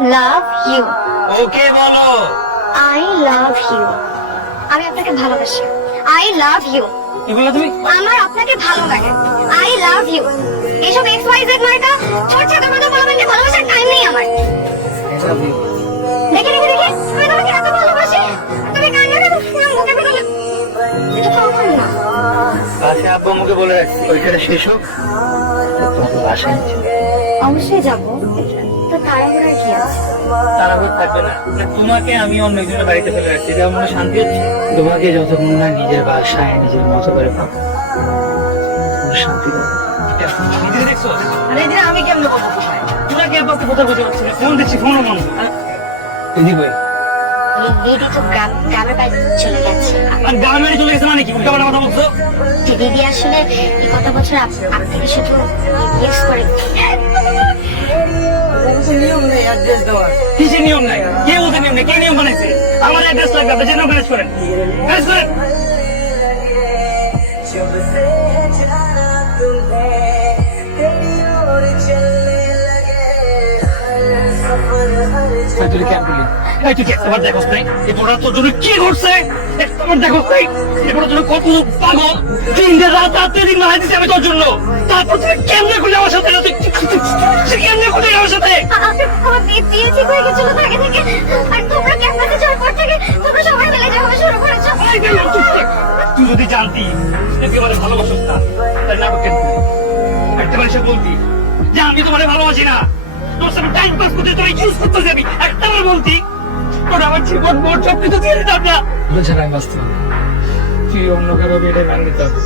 Love you. Okay বলো। I love you. আমি আপনাকে ভালোবাসি। I love you. কি বললে তুমি? আমার আপনাকে ভালো লাগে। I love you. এসব এক্স ওয়াই জেড মার্কা ছোট ছোট কথা বলবেন যে ভালোবাসার টাইম নেই আমার। দেখে দেখে দেখে আমি তোমাকে এত ভালোবাসি। তুমি কান্না করে মুখে বলে এটা তো আমার না। বাসে আব্বু আমাকে বলে রাখছি ওইখানে শেষ হোক তোমাকে বাসায় নিয়ে যাবো। অবশ্যই যাবো। তো তাড়াহুড়ার কি আছে? তাড়াহুড়ো থাকবে না। তোমাকে আমি অন্য একজনের বাড়িতে ফেলে রাখছি, এটা আমার শান্তি হচ্ছে। তোমাকে যতক্ষণ না নিজের বাসায় নিজের মতো করে পাবো তোমার শান্তি দেবো। নিজে দেখছো? আরে এদিকে আমি কেমন বলবো তোমায়? তোমাকে আব্বাকে কথা বলতে পারছি না, ফোন দিচ্ছি, ফোনও বন্ধ। এদিকে দিদি তো গ্রামের বাড়ি চলে গেছে। আর গ্রামে বাড়ি চলে গেছে মানে কি? উল্টা পাল্টা কথা বলছো। দিদি আসলে এই কত বছর আপনাকে শুধু ইউজ করে। নিয়ম নেই অ্যাড্রেস দেওয়ার। কিসের নিয়ম নাই? কে বলতে নিয়ম নেই? কে নিয়ম বানাইছে? আমার অ্যাড্রেস লাগবে, আপনি যেন ম্যানেজ করেন। ম্যানেজ করেন। তুই কেন বলি? এই তুই একবার দেখোস নাই এই তোরা তোর জন্য কি করছে? একবার দেখোস নাই এবার জন্য কত পাগল তিনটে রাত রাত্রে দিন মারা দিচ্ছে আমি তোর জন্য। তারপর তুই কেমনে খুলে আমার সাথে কেমনে খুলে আমার সাথে আমার বিয়ে ঠিক হয়ে গেছিল আগে থেকে। আর তোমরা ক্যাম্পাসে যাওয়ার পর থেকে তোমরা সবাই মিলে যাওয়া শুরু করেছো। তুই যদি জানতি একেবারে ভালোবাসিস না তাই না কেন একেবারে সে বলতি যে আমি তোমারে ভালোবাসি না, তোর সাথে টাইম পাস করতে তোর ইউজ করতে যাবি একটাবার বলতি তোর আমার জীবন মোট সব কিছু দিয়ে দিতাম না। ছাড়া আমি বাঁচতে তুই অন্য কারো বিয়ে মেনে নিতে হবে।